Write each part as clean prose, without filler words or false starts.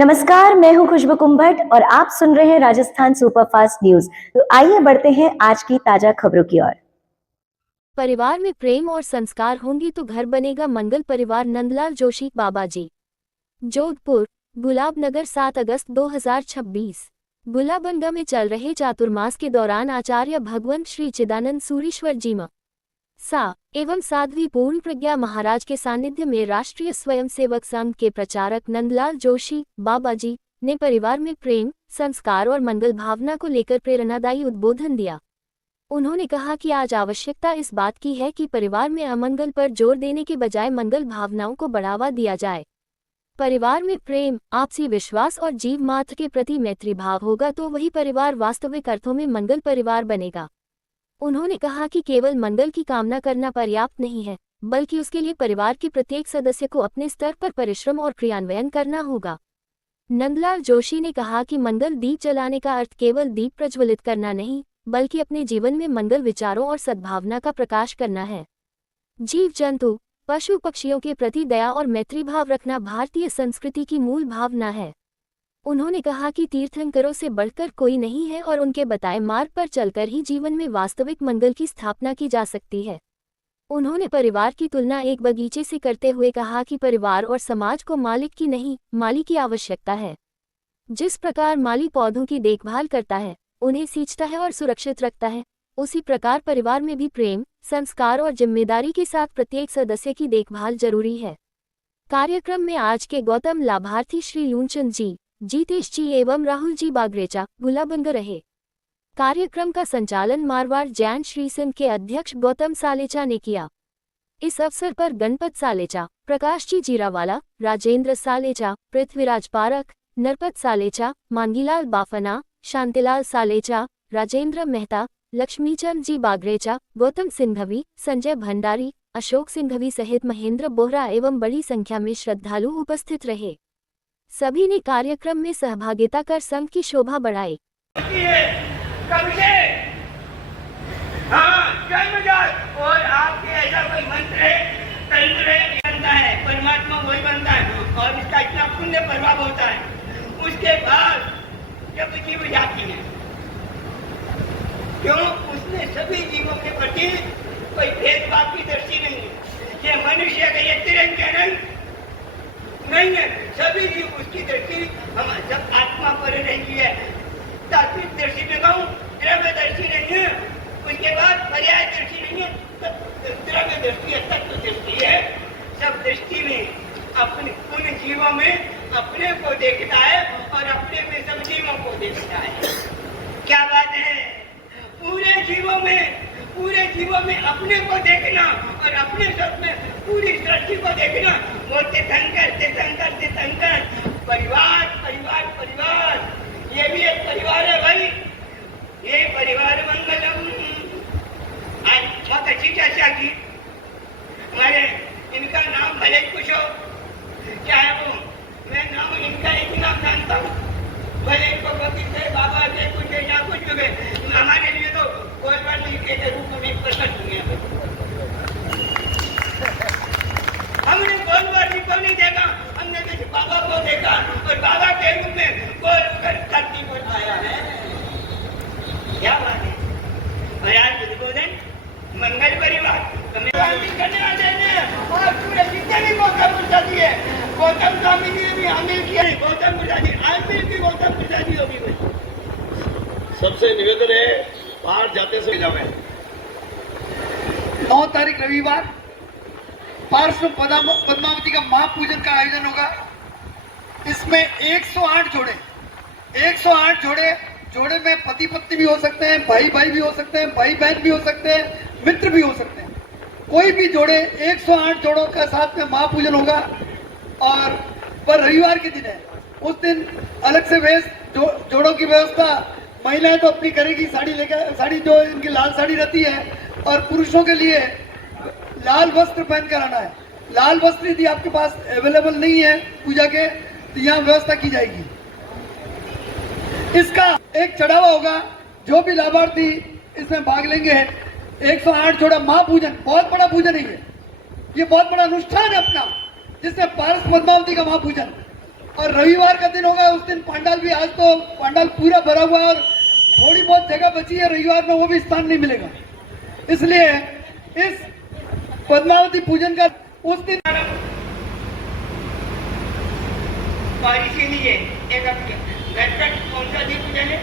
नमस्कार, मैं हूं खुशबू कुंभट और आप सुन रहे हैं राजस्थान सुपरफास्ट न्यूज। तो आइए बढ़ते हैं आज की ताजा खबरों की ओर। परिवार में प्रेम और संस्कार होंगे तो घर बनेगा मंगल। परिवार नंदलाल जोशी बाबाजी, जोधपुर, गुलाबनगर, 7 अगस्त 2026। गुलाबंगा में चल रहे चातुर्मास के दौरान आचार्य भगवंत श्री चिदानंद सूरीश्वर जी सा एवं साध्वी पूर्ण प्रज्ञा महाराज के सानिध्य में राष्ट्रीय स्वयंसेवक संघ के प्रचारक नंदलाल जोशी बाबाजी ने परिवार में प्रेम, संस्कार और मंगल भावना को लेकर प्रेरणादायी उद्बोधन दिया। उन्होंने कहा कि आज आवश्यकता इस बात की है कि परिवार में अमंगल पर जोर देने के बजाय मंगल भावनाओं को बढ़ावा दिया जाए। परिवार में प्रेम, आपसी विश्वास और जीव मात्र के प्रति मैत्री भाव होगा तो वही परिवार वास्तविक अर्थों में मंगल परिवार बनेगा। उन्होंने कहा कि केवल मंगल की कामना करना पर्याप्त नहीं है, बल्कि उसके लिए परिवार के प्रत्येक सदस्य को अपने स्तर पर परिश्रम और क्रियान्वयन करना होगा। नंदलाल जोशी ने कहा कि मंगल दीप जलाने का अर्थ केवल दीप प्रज्वलित करना नहीं, बल्कि अपने जीवन में मंगल विचारों और सद्भावना का प्रकाश करना है। जीव जंतु, पशु पक्षियों के प्रति दया और मैत्री भाव रखना भारतीय संस्कृति की मूल भावना है। उन्होंने कहा कि तीर्थंकरों से बढ़कर कोई नहीं है और उनके बताए मार्ग पर चलकर ही जीवन में वास्तविक मंगल की स्थापना की जा सकती है। उन्होंने परिवार की तुलना एक बगीचे से करते हुए कहा कि परिवार और समाज को मालिक की नहीं, माली की आवश्यकता है। जिस प्रकार माली पौधों की देखभाल करता है, उन्हें सींचता है और सुरक्षित रखता है, उसी प्रकार परिवार में भी प्रेम, संस्कार और जिम्मेदारी के साथ प्रत्येक सदस्य की देखभाल जरूरी है। कार्यक्रम में आज के गौतम लाभार्थी श्री लूनचंद जी, जीतेश जी एवं राहुल जी बागरेचा, गुलाबंगा रहे। कार्यक्रम का संचालन मारवाड़ जैन श्री संघ के अध्यक्ष गौतम सालेचा ने किया। इस अवसर पर गणपत सालेचा, प्रकाश जी जीरावाला, राजेंद्र सालेचा, पृथ्वीराज पारख, नरपत सालेचा, मांगीलाल बाफना, शांतिलाल सालेचा, राजेंद्र मेहता, लक्ष्मीचंद जी बागरेचा, गौतम सिंघवी, संजय भंडारी, अशोक सिंघवी सहित महेंद्र बोहरा एवं बड़ी संख्या में श्रद्धालु उपस्थित रहे। सभी ने कार्यक्रम में सहभागिता कर संघ की शोभा बढ़ाई। और आपके ऐसा कोई मंत्र है, तंत्र है, बनता है, परमात्मा वही बनता है और इसका इतना पुण्य प्रभाव होता है। उसके बाद जब जीव जाती है, क्यों उसने सभी जीवों के प्रति कोई भेदभाव की दृष्टि नहीं है। ये मनुष्य का ये तिरंजन नहीं है, सभी जीव उसकी दृष्टि हम जब आत्मा पर रहती है, तात्विक दृष्टि में कहूँ द्रव्य दृष्टि नहीं है, उसके बाद पर्याय दृष्टि नहीं है, द्रव्य दृष्टि है, तत्व दृष्टि है। सब दृष्टि में अपने उन जीवों में अपने को देखता है और अपने में सब जीवों को देखता है। क्या बात है, पूरे जीवों में अपने को देखना और अपने सब में पूरी सृष्टि को देखना। वो तीर्थंकर परिवार परिवार परिवार, ये भी एक परिवार है भाई, ये परिवार मंगलम। आज बहुत अच्छी चर्चा की। हमारे इनका नाम भले कुछ हो, चाहे वो मैं नाम इनका एक नाम जानता हूँ, भले भगवती से बाबा से कुछ या कुछ भी, हमारे लिए तो कोई बात नहीं के रूप में प्रकट हुए। हमने कोई बात को नहीं देखा, हमने किसी बाबा को देखा और बाबा के रूप में कोई धरती पर आया है। क्या बात है। और आज उद्बोधन मंगल परिवार करने वाले हैं और पूरे जितने भी गौतम प्रसाद जी है, गौतम स्वामी जी ने भी शामिल किया। गौतम प्रसाद जी आज भी गौतम प्रसाद जी होगी। सबसे निवेदन है बाहर जाते से जावे। 9 तारीख रविवार पार्श्व पद्मावती का महापूजन का आयोजन होगा। इसमें 108 जोड़े में पति पत्नी भी हो सकते हैं, भाई भाई भी हो सकते हैं, भाई बहन भी हो सकते हैं, मित्र भी हो सकते हैं। कोई भी जोड़े 108 जोड़ों का साथ में महापूजन होगा। और पर रविवार के दिन है, उस दिन अलग से वेश जोड़ों की व्यवस्था महिलाएं तो अपनी करेगी, साड़ी लेकर, साड़ी जो इनकी लाल साड़ी रहती है, और पुरुषों के लिए लाल वस्त्र पहन कर आना है। लाल वस्त्र यदि आपके पास अवेलेबल नहीं है पूजा के, तो यहाँ व्यवस्था की जाएगी। इसका एक चढ़ावा होगा। जो भी लाभार्थी इसमें भाग लेंगे, 108 जोड़ा महापूजन, बहुत बड़ा पूजन है ये बहुत बड़ा अनुष्ठान है अपना, जिसमें पारस पद्मावती का महापूजन और रविवार का दिन होगा, उस दिन पंडाल भी, आज तो पंडाल पूरा भरा हुआ है और थोड़ी बहुत जगह बची है, रविवार में वो भी स्थान नहीं मिलेगा। इसलिए इस पद्मावती पूजन का उस दिन और इसीलिए एक घर पर कौन सा दीप जले,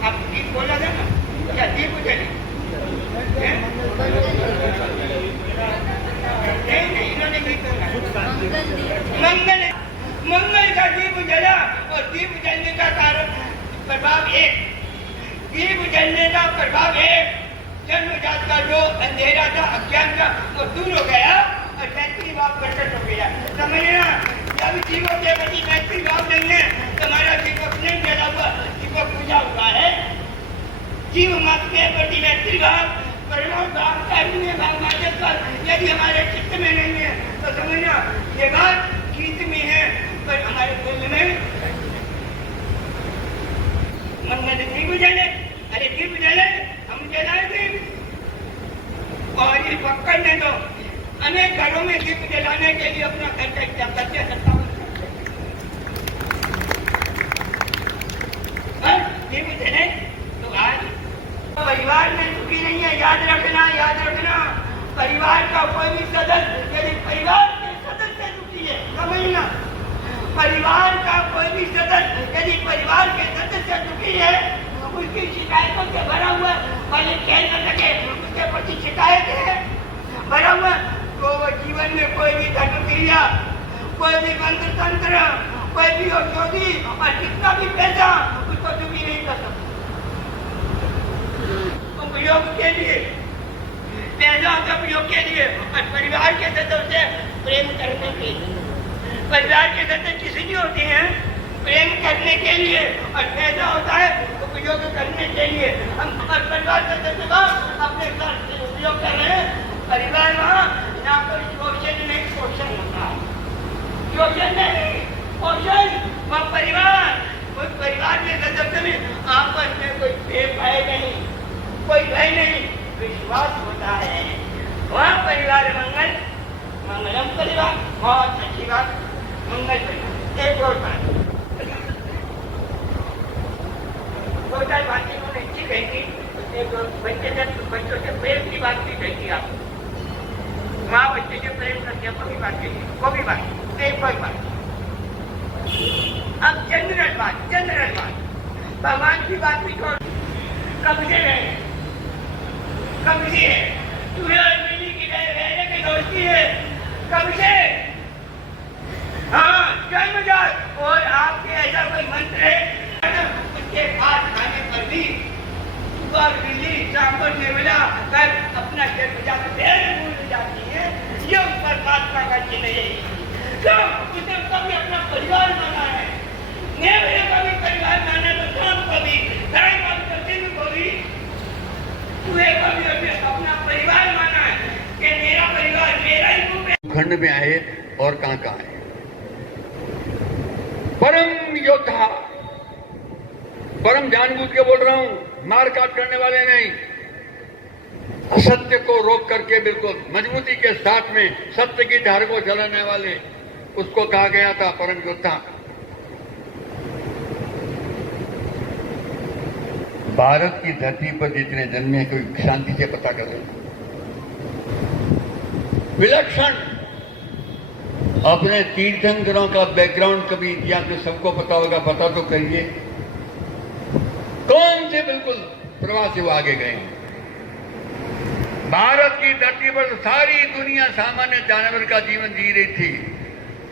आप दीप बोला था ना, क्या दीप जले? नहीं, इन्होंने नहीं बोला। मंगल का दीप जला, और दीप जलने का कारण प्रभाव एक, दीप जलने का प्रभाव एक, जन्मजात का जो अंधेरा था, अज्ञान का, वो दूर हो गया और मैत्री भाव प्रकट हो गया। समझना, जब जीवों के प्रति मैत्री भाव नहीं है, तुम्हारा दीपक नहीं जला हुआ, दीपक पूजा हुआ है। जीव मत के प्रति मैत्री भाव, परिणाम भाव, कारुण्य भाव, माध्यम भाव यदि हमारे चित्त में नहीं है, तो समझना ये बात गीत में है, पर हमारे दिल में मंगल दीप जले, अरे दीप जले, हम जलाए दीप, और ये पकड़ने दो। अनेक घरों में दीप जलाने के लिए अपना घर का क्या करते करता हूँ, दीप जले तो आज परिवार में दुखी नहीं है। याद रखना, याद रखना, परिवार का कोई भी सदस्य यदि परिवार के सदस्य दुखी है, समझना, परिवार का कोई भी सदस्य यदि परिवार के सदस्य दुखी है, उसकी शिकायतों से भरा हुआ, वाले कह न सके उसके प्रति शिकायत है भरा हुआ, तो वो जीवन में कोई भी धर्म क्रिया, कोई भी मंत्र तंत्र, कोई भी औषधि और कितना भी पैसा उसको दुखी नहीं कर सकता। उपयोग के लिए, पैसा के उपयोग के लिए, और परिवार के सदस्य से प्रेम करने के लिए, परिवार के सदस्य किसी भी होते हैं प्रेम करने के लिए, और पैसा होता है उपयोग करने के लिए। हम परिवार के सदस्य अपने साथ से उपयोग कर रहे हैं। परिवार वहाँ यहाँ पर शोषण नहीं, पोषण होता है, शोषण नहीं, पोषण। वह परिवार, उस परिवार के सदस्य में आपस में कोई भेद भाव नहीं, कोई भय नहीं, विश्वास होता है। वह परिवार मंगल, मंगलम परिवार, बहुत अच्छी बात, मंगल परिवार। एक और बात, दो चार बातें उन्होंने अच्छी कही थी, बच्चों से प्रेम की बात भी कही थी। आप माँ बच्चे से प्रेम करके वो भी बात कही, वो भी बात, एक और बात। अब जनरल बात, भगवान की बात भी छोड़, कब से रहे, कब से तुम्हें और मिली की रहने की दोस्ती है, कब से? हाँ, जन्मजात। और आपके ऐसा कोई मंत्र है उसके हाथ खाने पर भी सुबह बिल्ली सांबर निर्मला कर अपना जन्मजात भूल जाती है। ये उस परमात्मा का चिन्ह है। तो उसने कभी अपना परिवार माना है, ने कभी परिवार माना, तो शाम को भी, धर्म को दिन को भी, तुम्हें कभी अपना परिवार माना है कि मेरा परिवार मेरा ही रूप है। खंड में आए और कहां आए, परम योद्धा, परम जानबूझ के बोल रहा हूं, मार काट करने वाले नहीं, असत्य को रोक करके बिल्कुल मजबूती के साथ में सत्य की धार को जलाने वाले, उसको कहा गया था परम योद्धा। भारत की धरती पर जितने जन्मे कोई शांति से पता कर रहे, विलक्षण अपने तीर्थंकरों का बैकग्राउंड कभी इतिहास में सबको पता होगा, पता तो करिए कौन से बिल्कुल प्रवास से वो आगे गए। भारत की धरती पर सारी दुनिया सामान्य जानवर का जीवन जी रही थी,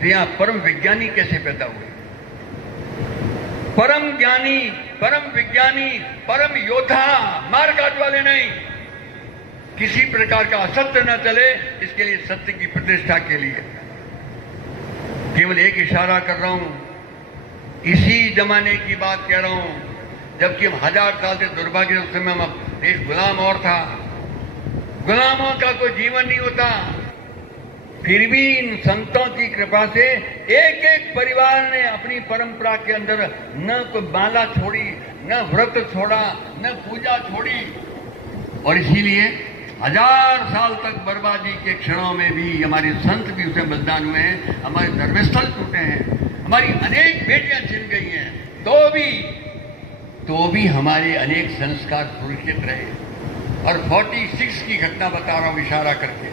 तो यहां परम विज्ञानी कैसे पैदा हुए? परम ज्ञानी, परम विज्ञानी, परम योद्धा, मारकाट वाले नहीं। किसी प्रकार का असत्य न चले, इसके लिए सत्य की प्रतिष्ठा के लिए केवल एक इशारा कर रहा हूं, इसी जमाने की बात कह रहा हूं, जबकि हम 1000 साल से दुर्भाग्य उस समय हम देश गुलाम और था, गुलामों का कोई जीवन नहीं होता। फिर भी इन संतों की कृपा से एक एक परिवार ने अपनी परंपरा के अंदर न कोई माला छोड़ी, न व्रत छोड़ा, न पूजा छोड़ी, और इसीलिए 1000 साल तक बर्बादी के क्षणों में भी हमारे संत भी उसमें बलिदान हुए हैं, हमारे धर्मस्थल टूटे हैं, हमारी अनेक बेटियां छिन गई हैं, तो भी हमारे अनेक संस्कार सुरक्षित रहे। और 46 की घटना बता रहा हूं इशारा करके,